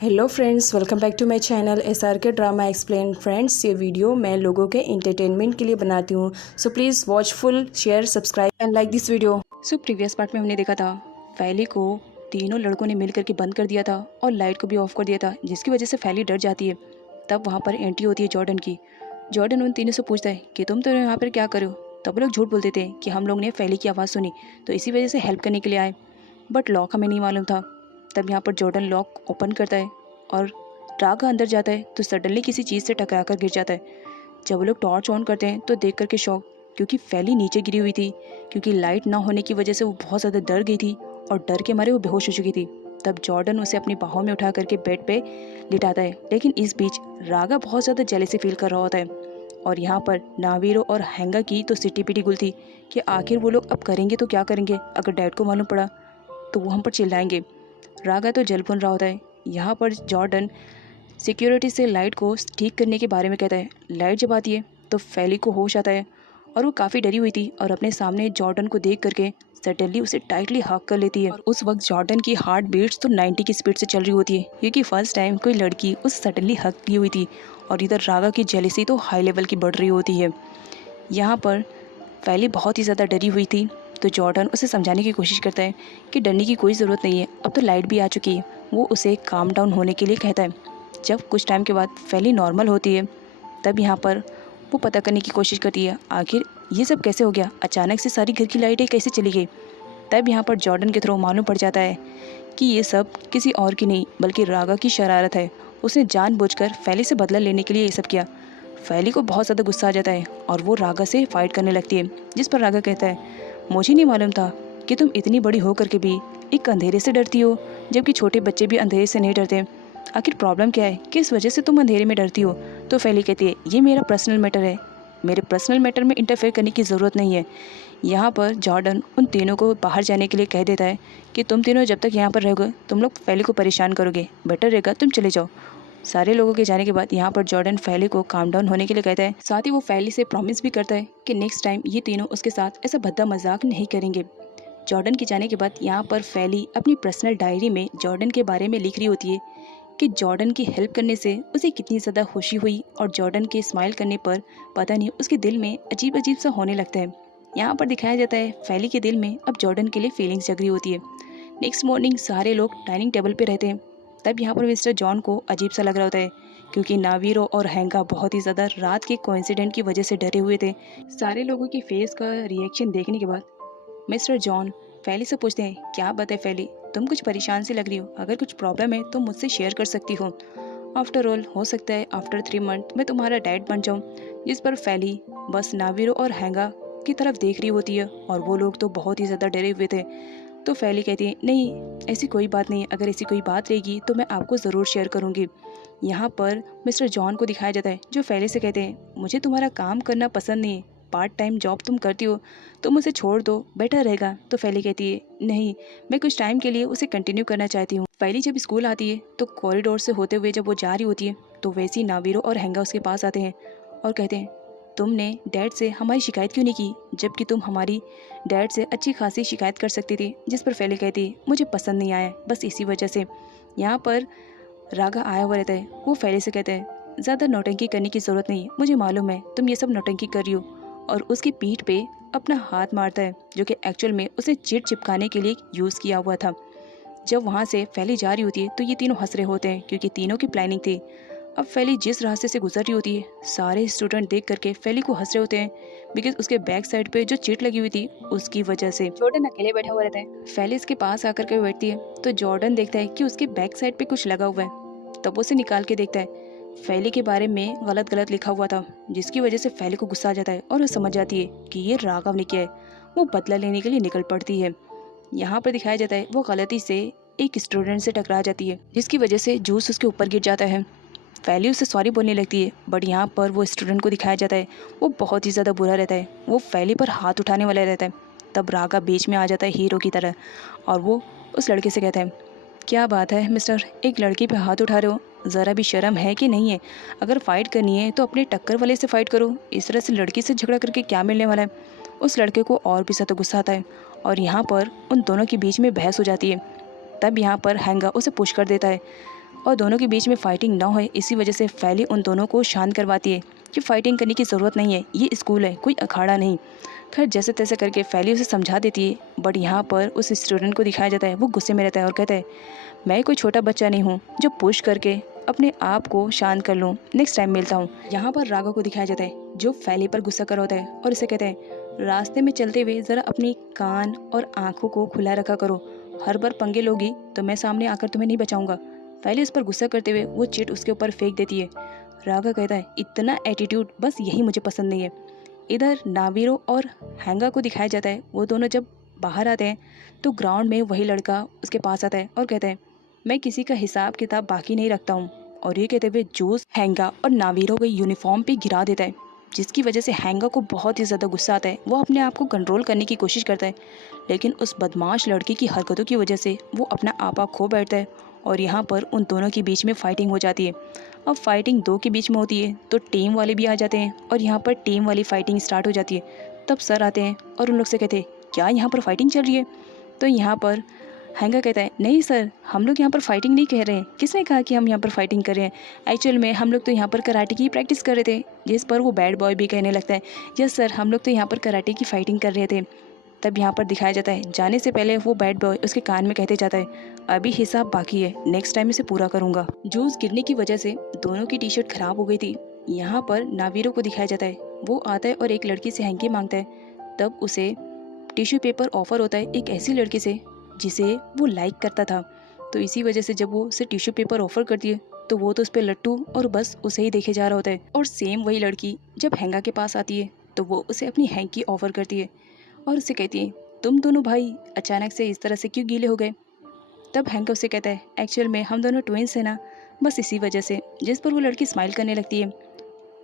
Hello friends, welcome back to my channel SRK drama explain. Friends, ये video मैं लोगों के एंटरटेनमेंट के लिए बनाती हूँ, so please watch full, share, subscribe and like this video. So previous part में हमने देखा था फैली को तीनों लड़कों ने मिल करके बंद कर दिया था और लाइट को भी ऑफ कर दिया था, जिसकी वजह से फैली डर जाती है। तब वहाँ पर एंट्री होती है जॉर्डन की। जॉर्डन उन तीनों से पूछता है कि तुम तो यहाँ पर क्या करो। तब वो लोग झूठ बोल देते हैं कि हम लोग ने फैली की आवाज़ सुनी तो इसी वजह से हेल्प करने के लिए आए, बट लॉक हमें नहीं मालूम था। तब यहाँ पर जॉर्डन लॉक ओपन करता है और रागा अंदर जाता है तो सडनली किसी चीज़ से टकरा कर गिर जाता है। जब वो लोग टॉर्च ऑन करते हैं तो देख करके शॉक, क्योंकि फैली नीचे गिरी हुई थी। क्योंकि लाइट ना होने की वजह से वो बहुत ज़्यादा डर गई थी और डर के मारे वो बेहोश हो चुकी थी। तब जॉर्डन उसे अपनी बाहों में उठा करके बेड पे लिटाता है, लेकिन इस बीच रागा बहुत ज़्यादा जेलेसी फील कर रहा होता है। और यहाँ पर नावीरो और हैंगा की तो सिटी पिटी गुल थी कि आखिर वो लोग अब करेंगे तो क्या करेंगे। अगर डैड को मालूम पड़ा तो वो हम पर चिल्लाएंगे। रागा तो जल भुन रहा होता है। यहाँ पर जॉर्डन सिक्योरिटी से लाइट को ठीक करने के बारे में कहता है। लाइट जब आती है तो फैली को होश आता है और वो काफ़ी डरी हुई थी और अपने सामने जॉर्डन को देख करके सडनली उसे टाइटली हग कर लेती है। और उस वक्त जॉर्डन की हार्ट बीट्स तो 90 की स्पीड से चल रही होती है, क्योंकि फर्स्ट टाइम कोई लड़की उस सडनली हग की हुई थी। और इधर रागा की जेलसी तो हाई लेवल की बढ़ रही होती है। यहाँ पर फैली बहुत ही ज़्यादा डरी हुई थी तो जॉर्डन उसे समझाने की कोशिश करता है कि डरने की कोई ज़रूरत नहीं है, अब तो लाइट भी आ चुकी है। वो उसे काम डाउन होने के लिए कहता है। जब कुछ टाइम के बाद फैली नॉर्मल होती है तब यहाँ पर वो पता करने की कोशिश करती है आखिर ये सब कैसे हो गया, अचानक से सारी घर की लाइटें कैसे चली गई। तब यहाँ पर जॉर्डन के थ्रू मालूम पड़ जाता है कि ये सब किसी और की नहीं बल्कि रागा की शरारत है। उसने जानबूझकर फैली से बदला लेने के लिए ये सब किया। फैली को बहुत ज़्यादा गुस्सा आ जाता है और वो रागा से फाइट करने लगती है, जिस पर रागा कहता है मुझे नहीं मालूम था कि तुम इतनी बड़ी हो करके भी एक अंधेरे से डरती हो, जबकि छोटे बच्चे भी अंधेरे से नहीं डरते। आखिर प्रॉब्लम क्या है, किस वजह से तुम अंधेरे में डरती हो। तो फैली कहती है ये मेरा पर्सनल मैटर है, मेरे पर्सनल मैटर में इंटरफेयर करने की ज़रूरत नहीं है। यहाँ पर जॉर्डन उन तीनों को बाहर जाने के लिए कह देता है कि तुम तीनों जब तक यहाँ पर रहोगे तुम लोग फैली को परेशान करोगे, बेटर रहेगा तुम चले जाओ। सारे लोगों के जाने के बाद यहाँ पर जॉर्डन फैली को काम डाउन होने के लिए कहता है। साथ ही वो फैली से प्रॉमिस भी करता है कि नेक्स्ट टाइम ये तीनों उसके साथ ऐसा भद्दा मजाक नहीं करेंगे। जॉर्डन के जाने के बाद यहाँ पर फैली अपनी पर्सनल डायरी में जॉर्डन के बारे में लिख रही होती है कि जॉर्डन की हेल्प करने से उसे कितनी ज़्यादा खुशी हुई और जॉर्डन के स्माइल करने पर पता नहीं उसके दिल में अजीब अजीब सा होने लगता है। यहाँ पर दिखाया जाता है फैली के दिल में अब जॉर्डन के लिए फीलिंग्स जग रही होती है। नेक्स्ट मॉर्निंग सारे लोग डाइनिंग टेबल पे रहते हैं। तब यहाँ पर मिस्टर जॉन को अजीब सा लग रहा होता है, क्योंकि नावीरो और हैंगा बहुत ही ज़्यादा रात के कोइंसिडेंट की वजह से डरे हुए थे। सारे लोगों की फेस का रिएक्शन देखने के बाद मिस्टर जॉन फैली से पूछते हैं क्या बात है फैली, तुम कुछ परेशान सी लग रही हो, अगर कुछ प्रॉब्लम है तो मुझसे शेयर कर सकती हो। आफ्टर ऑल हो सकता है आफ्टर 3 मंथ मैं तुम्हारा डैड बन जाऊँ। जिस पर फैली बस नावीरो और हैंगा की तरफ देख रही होती है और वो लोग तो बहुत ही ज़्यादा डरे हुए थे। तो फैली कहती है नहीं ऐसी कोई बात नहीं है, अगर ऐसी कोई बात रहेगी तो मैं आपको ज़रूर शेयर करूँगी। यहाँ पर मिस्टर जॉन को दिखाया जाता है जो फैली से कहते हैं मुझे तुम्हारा काम करना पसंद नहीं है, पार्ट टाइम जॉब तुम करती हो तो मुझे छोड़ दो, बेटर रहेगा। तो फैली कहती है नहीं, मैं कुछ टाइम के लिए उसे कंटिन्यू करना चाहती हूँ। फैली जब स्कूल आती है तो कॉरिडोर से होते हुए जब वो जा रही होती है तो वैसे ही नावीरो और हैंगा उसके पास आते हैं और कहते हैं तुमने डैड से हमारी शिकायत क्यों नहीं की, जबकि तुम हमारी डैड से अच्छी खासी शिकायत कर सकती थी। जिस पर फैली कहती है मुझे पसंद नहीं आया, बस इसी वजह से। यहाँ पर रागा आया हुआ रहता है, वो फैली से कहता है ज़्यादा नौटंकी करने की ज़रूरत नहीं, मुझे मालूम है तुम ये सब नौटंकी कर रही हो। और उसकी पीठ पे अपना हाथ मारता है जो कि एक्चुअल में उसे चिट चिपकाने के लिए यूज़ किया हुआ था। जब वहाँ से फैली जा रही होती है तो ये तीनों हंस रहे होते हैं, क्योंकि तीनों की प्लानिंग थी। अब फैली जिस रास्ते से गुजर रही होती है सारे स्टूडेंट देख करके फैली को हंस रहे होते हैं, बिकॉज उसके बैक साइड पे जो चिट लगी हुई थी उसकी वजह से। जॉर्डन अकेले बैठा हुआ रहता है, फैली इसके पास आकर के बैठती है तो जॉर्डन देखता है कि उसके बैक साइड पे कुछ लगा हुआ है। तब उसे निकाल के देखता है, फैली के बारे में गलत गलत लिखा हुआ था, जिसकी वजह से फैली को गुस्सा आ जाता है और वो समझ जाती है कि ये राघव ने किया है। वो बदला लेने के लिए निकल पड़ती है। यहाँ पर दिखाया जाता है वो गलती से एक स्टूडेंट से टकरा जाती है, जिसकी वजह से जूस उसके ऊपर गिर जाता है। फैली उसे सॉरी बोलने लगती है, बट यहाँ पर वो स्टूडेंट को दिखाया जाता है वो बहुत ही ज़्यादा बुरा रहता है, वो फैली पर हाथ उठाने वाला रहता है। तब रागा बीच में आ जाता है हीरो की तरह और वो उस लड़के से कहता है क्या बात है मिस्टर, एक लड़की पे हाथ उठा रहे हो, ज़रा भी शर्म है कि नहीं है। अगर फ़ाइट करनी है तो अपने टक्कर वाले से फ़ाइट करो, इस तरह से लड़की से झगड़ा करके क्या मिलने वाला है। उस लड़के को और भी ज़्यादा गुस्सा आता है और यहाँ पर उन दोनों के बीच में बहस हो जाती है। तब यहाँ पर हैंगा उसे पुश कर देता है और दोनों के बीच में फाइटिंग ना हो, इसी वजह से फैली उन दोनों को शांत करवाती है कि फाइटिंग करने की ज़रूरत नहीं है, ये स्कूल है, कोई अखाड़ा नहीं। खैर जैसे तैसे करके फैली उसे समझा देती है, बट यहाँ पर उस स्टूडेंट को दिखाया जाता है वो गुस्से में रहता है और कहता है मैं कोई छोटा बच्चा नहीं हूँ जो पुश करके अपने आप को शांत कर लूँ, नेक्स्ट टाइम मिलता हूँ। यहाँ पर राघव को दिखाया जाता है जो फैली पर गुस्सा कर होता है और इसे कहता है रास्ते में चलते हुए ज़रा अपनी कान और आँखों को खुला रखा करो, हर बार पंगे लोगी तो मैं सामने आकर तुम्हें नहीं बचाऊंगा। फैली उस पर गुस्सा करते हुए वो चिट उसके ऊपर फेंक देती है। राघव कहता है इतना एटीट्यूड, बस यही मुझे पसंद नहीं है। इधर नावीरो और हैंगा को दिखाया जाता है, वो दोनों जब बाहर आते हैं तो ग्राउंड में वही लड़का उसके पास आता है और कहता है मैं किसी का हिसाब किताब बाकी नहीं रखता हूँ। और ये कहते हुए जोश हैंगा और नावीरो को यूनिफॉर्म पे गिरा देता है, जिसकी वजह से हैंगा को बहुत ही ज़्यादा गुस्सा आता है। वो अपने आप को कंट्रोल करने की कोशिश करता है, लेकिन उस बदमाश लड़की की हरकतों की वजह से वो अपना आपा खो बैठता है और यहाँ पर उन दोनों के बीच में फाइटिंग हो जाती है। अब फाइटिंग दो के बीच में होती है तो टीम वाले भी आ जाते हैं और यहाँ पर टीम वाली फाइटिंग स्टार्ट हो जाती है। तब सर आते हैं और उन लोग से कहते हैं क्या यहाँ पर फाइटिंग चल रही है? तो यहाँ पर हैंगा कहता है नहीं सर, हम लोग यहाँ पर फाइटिंग नहीं कह रहे हैं, किसने कहा कि हम यहाँ पर फाइटिंग कर रहे हैं, एक्चुअल में हम लोग तो यहाँ पर कराटे की प्रैक्टिस कर रहे थे। जिस पर वो बैड बॉय भी कहने लगता है यस सर, हम लोग तो यहाँ पर कराटे की फाइटिंग कर रहे थे। तब यहाँ पर दिखाया जाता है जाने से पहले वो बैड बॉय उसके कान में कहते जाता है अभी हिसाब बाकी है, नेक्स्ट टाइम इसे पूरा करूँगा। जूस गिरने की वजह से दोनों की टी शर्ट खराब हो गई थी। यहाँ पर नावीरो को दिखाया जाता है, वो आता है और एक लड़की से हैंकी मांगता है। तब उसे टिश्यू पेपर ऑफर होता है एक ऐसी लड़की से जिसे वो लाइक करता था। तो इसी वजह से जब वो उसे टिश्यू पेपर ऑफर करती है तो वो तो उस पर लट्टू और बस उसे ही देखे जा रहा होता है। और सेम वही लड़की जब हैंगा के पास आती है तो वो उसे अपनी हैंकी ऑफर करती है और उसे कहती है तुम दोनों भाई अचानक से इस तरह से क्यों गीले हो गए? तब हैंगा उसे कहता है एक्चुअल में हम दोनों ट्विंस हैं ना, बस इसी वजह से। जिस पर वो लड़की स्माइल करने लगती है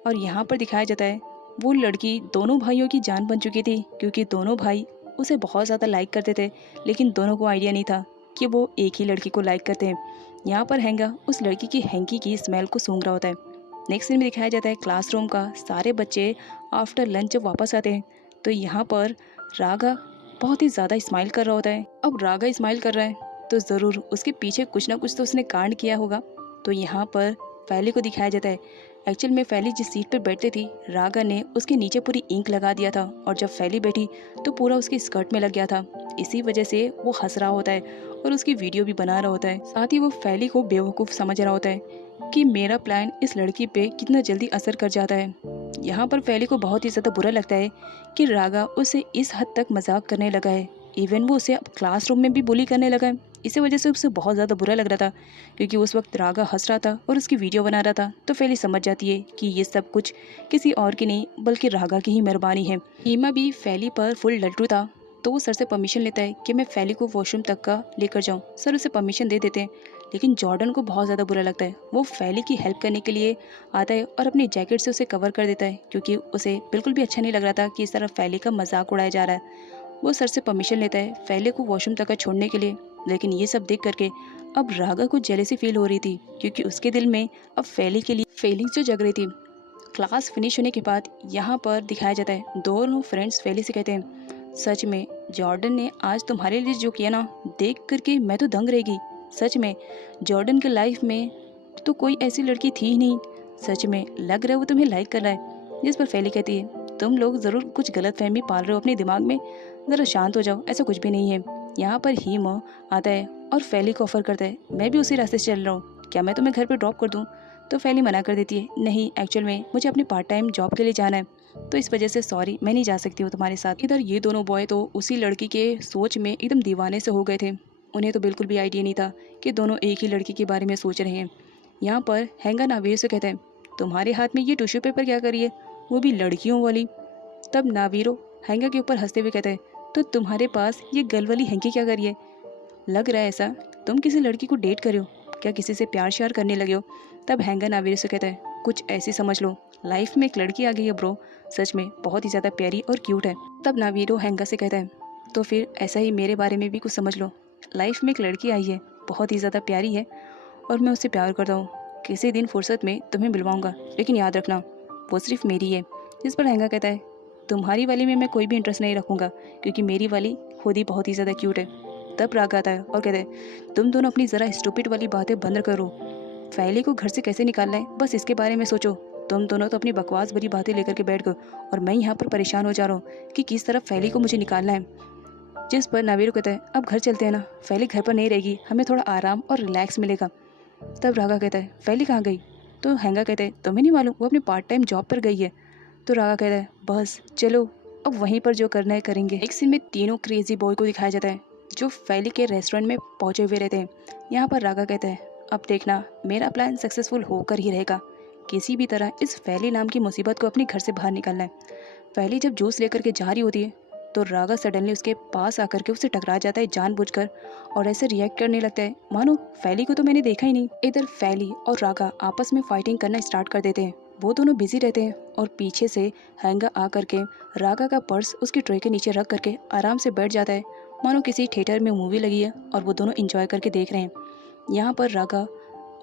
और यहाँ पर दिखाया जाता है वो लड़की दोनों भाइयों की जान बन चुकी थी, क्योंकि दोनों भाई उसे बहुत ज़्यादा लाइक करते थे, लेकिन दोनों को आइडिया नहीं था कि वो एक ही लड़की को लाइक करते हैं। यहाँ पर हैंगा उस लड़की की हैंकी की स्मेल को सूंघ रहा होता है। नेक्स्ट सीन में दिखाया जाता है क्लासरूम का। सारे बच्चे आफ्टर लंच जब वापस आते हैं तो यहाँ पर रागा बहुत ही ज़्यादा स्माइल कर रहा होता है। अब रागा स्माइल कर रहा है तो ज़रूर उसके पीछे कुछ ना कुछ तो उसने कांड किया होगा। तो यहाँ पर फैली को दिखाया जाता है, एक्चुअल में फैली जिस सीट पर बैठती थी रागा ने उसके नीचे पूरी इंक लगा दिया था और जब फैली बैठी तो पूरा उसकी स्कर्ट में लग गया था। इसी वजह से वो हंस रहा होता है और उसकी वीडियो भी बना रहा होता है। साथ ही वो फैली को बेवकूफ़ समझ रहा होता है कि मेरा प्लान इस लड़की पे कितना जल्दी असर कर जाता है। यहाँ पर फैली को बहुत ही ज़्यादा बुरा लगता है कि रागा उसे इस हद तक मजाक करने लगा है, इवन वो उसे अब क्लासरूम में भी बुली करने लगा है। इसी वजह से उसे बहुत ज़्यादा बुरा लग रहा था, क्योंकि उस वक्त रागा हंस रहा था और उसकी वीडियो बना रहा था। तो फैली समझ जाती है कि ये सब कुछ किसी और की नहीं बल्कि रागा की ही मेहरबानी है। हीमा भी फैली पर फुल लट्टू था, तो वो सर से परमिशन लेता है कि मैं फैली को वॉशरूम तक का लेकर जाऊँ। सर उसे परमिशन दे देते हैं, लेकिन जॉर्डन को बहुत ज़्यादा बुरा लगता है। वो फैली की हेल्प करने के लिए आता है और अपनी जैकेट से उसे कवर कर देता है, क्योंकि उसे बिल्कुल भी अच्छा नहीं लग रहा था कि इस तरह फैली का मजाक उड़ाया जा रहा है। वो सर से परमिशन लेता है फैली को वॉशरूम तक का छोड़ने के लिए, लेकिन ये सब देख करके अब रागा को जेलसी फील हो रही थी, क्योंकि उसके दिल में अब फैली के लिए फीलिंग्स जो जग रही थी। क्लास फिनिश होने के बाद यहाँ पर दिखाया जाता है दोनों फ्रेंड्स फैली से कहते हैं सच में जॉर्डन ने आज तुम्हारे लिए जो किया ना, देख करके मैं तो दंग रह गई। सच में जॉर्डन के लाइफ में तो कोई ऐसी लड़की थी ही नहीं, सच में लग रहा है वो तुम्हें लाइक कर रहा है। जिस पर फैली कहती है तुम लोग ज़रूर कुछ गलत फहमी पाल रहे हो अपने दिमाग में, ज़रा शांत हो जाओ, ऐसा कुछ भी नहीं है। यहाँ पर हीम आता है और फैली को ऑफर करता है मैं भी उसी रास्ते से चल रहा हूँ, क्या मैं तुम्हें घर पर ड्रॉप कर दूँ? तो फैली मना कर देती है नहीं, एक्चुअल में मुझे अपने पार्ट टाइम जॉब के लिए जाना है, तो इस वजह से सॉरी मैं नहीं जा सकती हूँ तुम्हारे साथ। इधर ये दोनों बॉय तो उसी लड़की के सोच में एकदम दीवाने से हो गए थे। उन्हें तो बिल्कुल भी आइडिया नहीं था कि दोनों एक ही लड़की के बारे में सोच रहे हैं। यहाँ पर हैंगा नावीरो से कहते हैं तुम्हारे हाथ में ये टिश्यू पेपर क्या करिए, वो भी लड़कियों वाली। तब नावीरो हैंगा के ऊपर हंसते हुए कहते हैं तो तुम्हारे पास ये गर्ल वाली हैंकी क्या करिए? लग रहा है ऐसा तुम किसी लड़की को डेट करे हो, क्या किसी से प्यार श्यार करने लगे हो? तब हैंगा नावीरो से कहता है कुछ ऐसी समझ लो, लाइफ में एक लड़की आ गई है ब्रो, सच में बहुत ही ज़्यादा प्यारी और क्यूट है। तब नावीरो हैंगा से कहता है तो फिर ऐसा ही मेरे बारे में भी कुछ समझ लो, लाइफ में एक लड़की आई है, बहुत ही ज़्यादा प्यारी है और मैं उससे प्यार करता हूँ। किसी दिन फुर्सत में तुम्हें मिलवाऊंगा, लेकिन याद रखना वो सिर्फ मेरी है। जिस पर हैंगा कहता है तुम्हारी वाली में मैं कोई भी इंटरेस्ट नहीं रखूँगा, क्योंकि मेरी वाली खुद ही बहुत ही ज़्यादा क्यूट है। तब राग आता है और कहता है तुम दोनों अपनी ज़रा स्टूपिड वाली बातें बंद करो, फैली को घर से कैसे निकालना है, बस इसके बारे में सोचो। तुम दोनों तो अपनी बकवास भरी बातें लेकर के बैठ गए और मैं यहाँ पर परेशान हो जा रहा हूँ कि किस तरह फैली को मुझे निकालना है। जिस पर नावीरू कहता है, अब घर चलते हैं ना, फैली घर पर नहीं रहेगी, हमें थोड़ा आराम और रिलैक्स मिलेगा। तब रागा कहता है, फैली कहाँ गई? तो हैंगा कहता है, तुम्हें नहीं मालूम, वो अपनी पार्ट टाइम जॉब पर गई है। तो रागा कहता है, बस चलो अब वहीं पर जो करना है करेंगे। एक सीन में तीनों क्रेजी बॉय को दिखाया जाता है जो फैली के रेस्टोरेंट में पहुंचे हुए रहते हैं। यहाँ पर रागा कहता है, अब देखना मेरा प्लान सक्सेसफुल होकर ही रहेगा, किसी भी तरह इस फैली नाम की मुसीबत को अपने घर से बाहर निकालना है। फैली जब जूस लेकर के जा रही होती है तो रागा सडनली उसके पास आकर के उससे टकरा जाता है जानबूझकर और ऐसे रिएक्ट करने लगता है मानो फैली को तो मैंने देखा ही नहीं। इधर फैली और रागा आपस में फाइटिंग करना स्टार्ट कर देते हैं। वो दोनों बिजी रहते हैं और पीछे से हैंगा आकर के रागा का पर्स उसकी ट्रे के नीचे रख करके आराम से बैठ जाता है, मानो किसी थिएटर में मूवी लगी है और वो दोनों इंजॉय करके देख रहे हैं। यहाँ पर रागा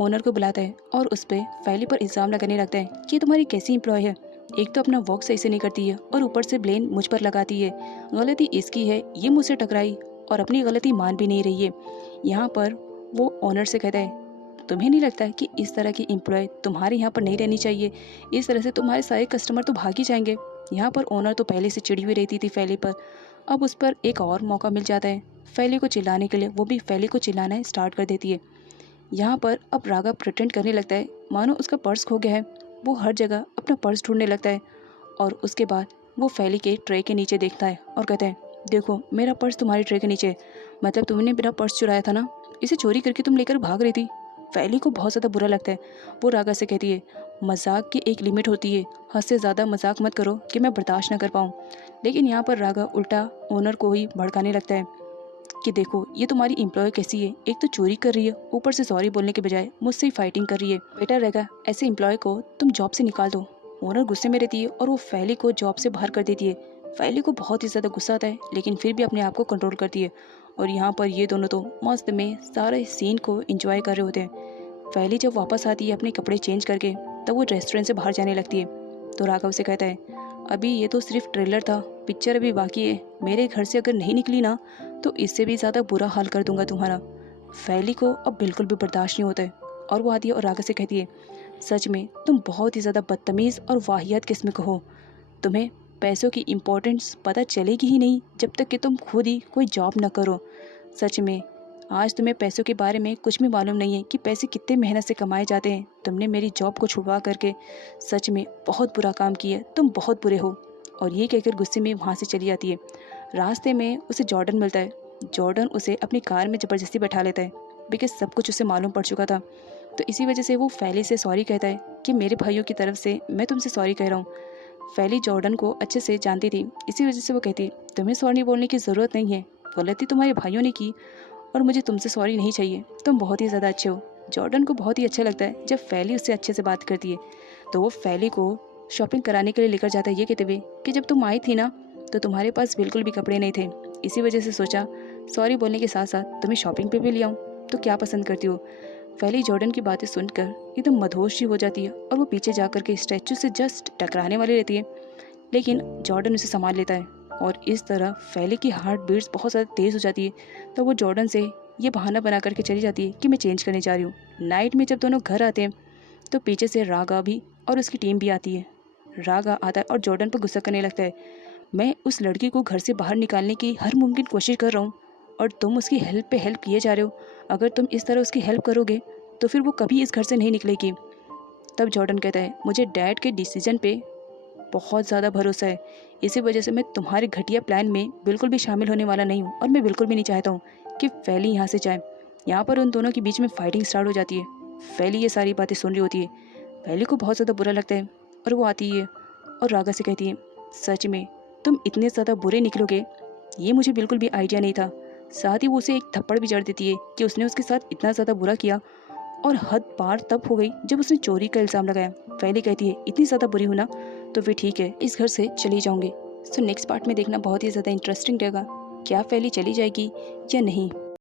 ओनर को बुलाता है और उस पर फैली पर इल्ज़ाम लगाने लगता है कि तुम्हारी कैसी एम्प्लॉय है, एक तो अपना वर्क सही से नहीं करती है और ऊपर से ब्लेम मुझ पर लगाती है, गलती इसकी है, ये मुझसे टकराई और अपनी गलती मान भी नहीं रही है। यहाँ पर वो ओनर से कहता है, तुम्हें नहीं लगता कि इस तरह की एम्प्लॉय तुम्हारे यहाँ पर नहीं रहनी चाहिए, इस तरह से तुम्हारे सारे कस्टमर तो भाग ही जाएंगे। यहाँ पर ओनर तो पहले से चिड़ी हुई रहती थी फैली पर, अब उस पर एक और मौका मिल जाता है फैली को चिल्लाने के लिए, वो भी फैली को चिल्लाना स्टार्ट कर देती है। यहाँ पर अब रागा प्रिटेंड करने लगता है मानो उसका पर्स खो गया है। वो हर जगह अपना पर्स ढूंढने लगता है और उसके बाद वो फैली के ट्रे के नीचे देखता है और कहता है, देखो मेरा पर्स तुम्हारी ट्रे के नीचे है, मतलब तुमने मेरा पर्स चुराया था ना, इसे चोरी करके तुम लेकर भाग रही थी। फैली को बहुत ज़्यादा बुरा लगता है। वो रागा से कहती है, मजाक की एक लिमिट होती है, हद से ज़्यादा मजाक मत करो कि मैं बर्दाश्त ना कर पाऊँ। लेकिन यहाँ पर रागा उल्टा ओनर को ही भड़काने लगता है कि देखो ये तुम्हारी एम्प्लॉय कैसी है, एक तो चोरी कर रही है, ऊपर से सॉरी बोलने के बजाय मुझसे ही फाइटिंग कर रही है। बेटर रहेगा ऐसे एम्प्लॉय को तुम जॉब से निकाल दो। ओनर गुस्से में रहती है और वो फैली को जॉब से बाहर कर देती है। फैली को बहुत ही ज़्यादा गुस्सा आता है लेकिन फिर भी अपने आप को कंट्रोल करती है और यहाँ पर ये दोनों तो मस्त में सारे सीन को एंजॉय कर रहे होते हैं। फैली जब वापस आती है अपने कपड़े चेंज करके तब वो रेस्टोरेंट से बाहर जाने लगती है तो राघव से कहता है, अभी ये तो सिर्फ ट्रेलर था, पिक्चर अभी बाकी है, मेरे घर से अगर नहीं निकली ना तो इससे भी ज़्यादा बुरा हाल कर दूंगा तुम्हारा। फैली को अब बिल्कुल भी बर्दाश्त नहीं होता है और वो आती है और राघव से कहती है, सच में तुम बहुत ही ज़्यादा बदतमीज़ और वाहियात किस्म के हो, तुम्हें पैसों की इम्पोर्टेंस पता चलेगी ही नहीं जब तक कि तुम खुद ही कोई जॉब ना करो। सच में आज तुम्हें पैसों के बारे में कुछ भी मालूम नहीं है कि पैसे कितने मेहनत से कमाए जाते हैं। तुमने मेरी जॉब को छुड़वा करके सच में बहुत बुरा काम किया, तुम बहुत बुरे हो। और ये कहकर गुस्से में वहाँ से चली जाती है। रास्ते में उसे जॉर्डन मिलता है। जॉर्डन उसे अपनी कार में ज़बरदस्ती बैठा लेता है बिकॉज सब कुछ उसे मालूम पड़ चुका था। तो इसी वजह से वो फैली से सॉरी कहता है कि मेरे भाइयों की तरफ से मैं तुमसे सॉरी कह रहा हूँ। फैली जॉर्डन को अच्छे से जानती थी, इसी वजह से वो कहती तुम्हें सॉरी बोलने की ज़रूरत नहीं है, गलती तुम्हारे भाइयों ने की और मुझे तुमसे सॉरी नहीं चाहिए, तुम बहुत ही ज़्यादा अच्छे हो। जॉर्डन को बहुत ही अच्छा लगता है जब फैली उससे अच्छे से बात करती है तो वो फैली को शॉपिंग कराने के लिए लेकर जाता है, ये कहते हुए कि जब तुम आई थी ना तो तुम्हारे पास बिल्कुल भी कपड़े नहीं थे, इसी वजह से सोचा सॉरी बोलने के साथ साथ तुम्हें शॉपिंग पे भी ले आऊँ, तो क्या पसंद करती हो। फैली जॉर्डन की बातें सुनकर एकदम मदहोश ही हो जाती है और वो पीछे जा कर के स्टैचू से जस्ट टकराने वाली रहती है लेकिन जॉर्डन उसे संभाल लेता है और इस तरह फैली की हार्ट बीट्स बहुत ज़्यादा तेज़ हो जाती है। तो वो जॉर्डन से ये बहाना बना करके चली जाती है कि मैं चेंज करने जा रही हूँ। नाइट में जब दोनों घर आते हैं तो पीछे से रागा भी और उसकी टीम भी आती है। रागा आता है और जॉर्डन पर गुस्सा करने लगता है, मैं उस लड़की को घर से बाहर निकालने की हर मुमकिन कोशिश कर रहा हूँ और तुम उसकी हेल्प पे हेल्प किए जा रहे हो, अगर तुम इस तरह उसकी हेल्प करोगे तो फिर वो कभी इस घर से नहीं निकलेगी। तब जॉर्डन कहता है, मुझे डैड के डिसीजन पे बहुत ज़्यादा भरोसा है, इसी वजह से मैं तुम्हारे घटिया प्लान में बिल्कुल भी शामिल होने वाला नहीं हूँ और मैं बिल्कुल भी नहीं चाहता हूँ कि फैली यहाँ से जाए। यहाँ पर उन दोनों के बीच में फाइटिंग स्टार्ट हो जाती है। फैली ये सारी बातें सुन रही होती है, फैली को बहुत ज़्यादा बुरा लगता है और वो आती है और रागा से कहती है, सच में तुम इतने ज़्यादा बुरे निकलोगे ये मुझे बिल्कुल भी आइडिया नहीं था। साथ ही वो उसे एक थप्पड़ भी जड़ देती है कि उसने उसके साथ इतना ज़्यादा बुरा किया और हद पार तब हो गई जब उसने चोरी का इल्ज़ाम लगाया। फैली कहती है, इतनी ज़्यादा बुरी हो ना तो फिर ठीक है, इस घर से चली जाऊंगी। सो नेक्स्ट पार्ट में देखना बहुत ही ज़्यादा इंटरेस्टिंग रहेगा, क्या फैली चली जाएगी या नहीं।